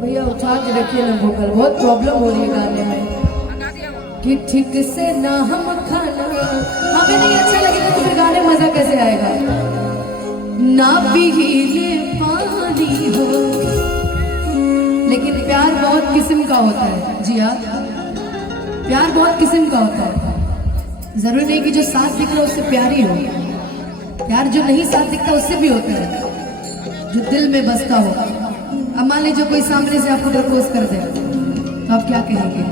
भैया उठा के रखिए ना वोकल, बहुत प्रॉब्लम हो रही है गाने में। कि ठीक से ना हम खाना, हमें नहीं अच्छा लगेगा तो फिर गाने मजा कैसे आएगा। ना पीले पानी हो, लेकिन प्यार बहुत किस्म का होता है। जी हाँ, प्यार बहुत किस्म का होता है। जरूरी नहीं कि जो साथ दिख रहा है उससे प्यार ही हो, प्यार जो नहीं साथ दिखता उससे भी होता है, जो दिल में बसता हो। अब मान लीजिए कोई सामने से आपको प्रपोज कर दे तो आप क्या कहेंगे?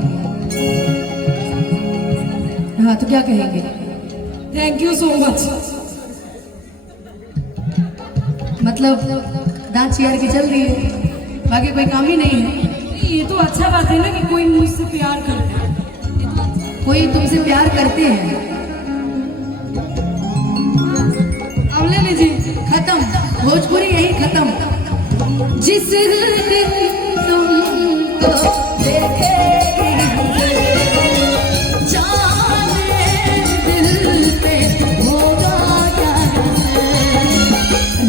हाँ तो क्या कहेंगे? Thank you so much. मतलब डांस यार की चल रही है, बाकी कोई काम ही नहीं है। ये तो अच्छा बात है ना कि कोई मुझसे प्यार करता है, कोई तुमसे प्यार करते हैं। अब ले लीजिए, खत्म भोजपुरी यही खत्म। जिस दिन तुमको देखेगी जाने दिल पे होगा क्या,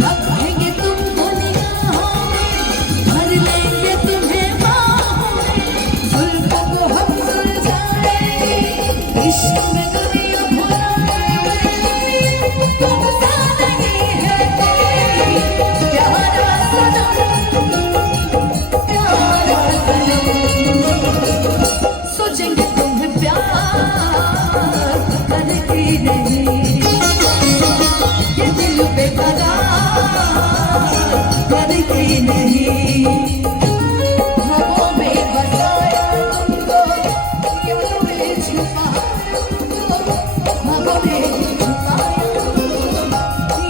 रखेंगे तुमको निगाहों में, भर लेंगे तुम्हें बाहों में, जुल्फों को हम सुलझाएंगे, इश्क में दुनिया भुलाएंगे। तुमसा नहीं है कोई प्यारा सनम, सोचेंगे तुम्हें प्यार करती नहीं, ये दिल बेकरार करती नहीं। ख्वाबों में बसाया तुमको, यादों में छुपाया तुमको, ख्वाबों में छुपाया तुमको,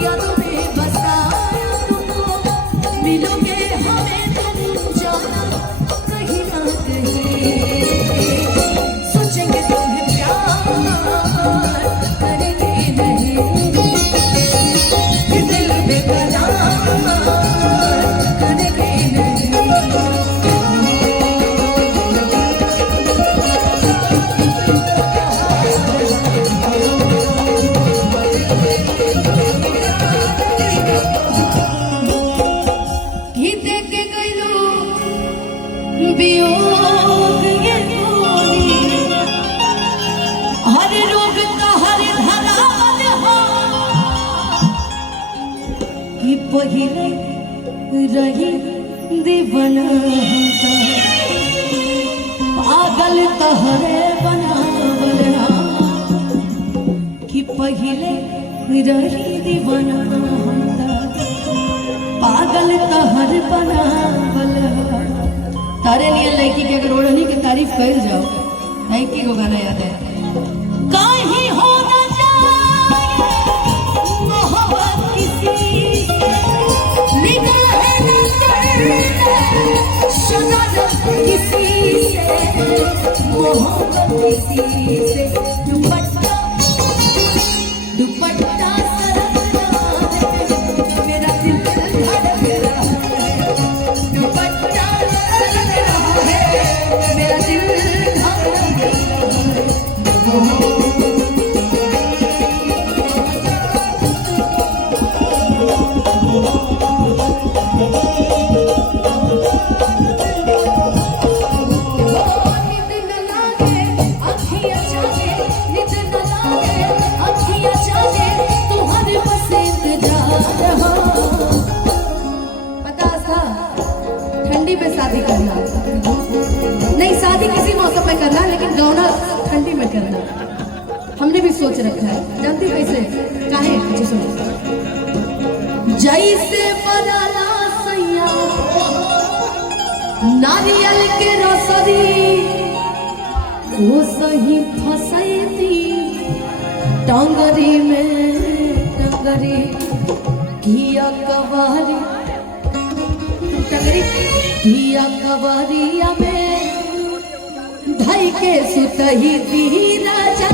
यादों में बसाया तुमको। मिलोगे हमें तुम जाना कहीं ना कहीं, सोचेंगे तुम्हें प्यार करेंगे नहीं, ये दिल बेकरार करेंगे नहीं। ही देख के गइलो वियोग ये गोरी, हर रोग का हर धरावल हो, कि पहिले रही दीवाना हमका, पागल तहरे बनावल हो, कि पहिले रही दीवाना हमका, पागल तहर बनावल हो। तारे लिए लड़की के अगर ओढ़नी की तारीफ कर जाओ, लड़की को गाना याद है, कहीं हो न जाए मोहब्बत किसी से, निगाहें न करना शरारत किसी से, मोहब्बत किसी से। दुपट्टा दुपट्टा सरकता है, करना, लेकिन गौना ठंडी में करना। हमने भी सोच रखा है, जानती कैसे काहे? जी सुनो। जैसे बनाना सैया नारियल के रसरी, वो सही फसैती टंगरी में टंगरी, किया कवारी टंगरी, किया कवारिया में धई के सुतही दी राजा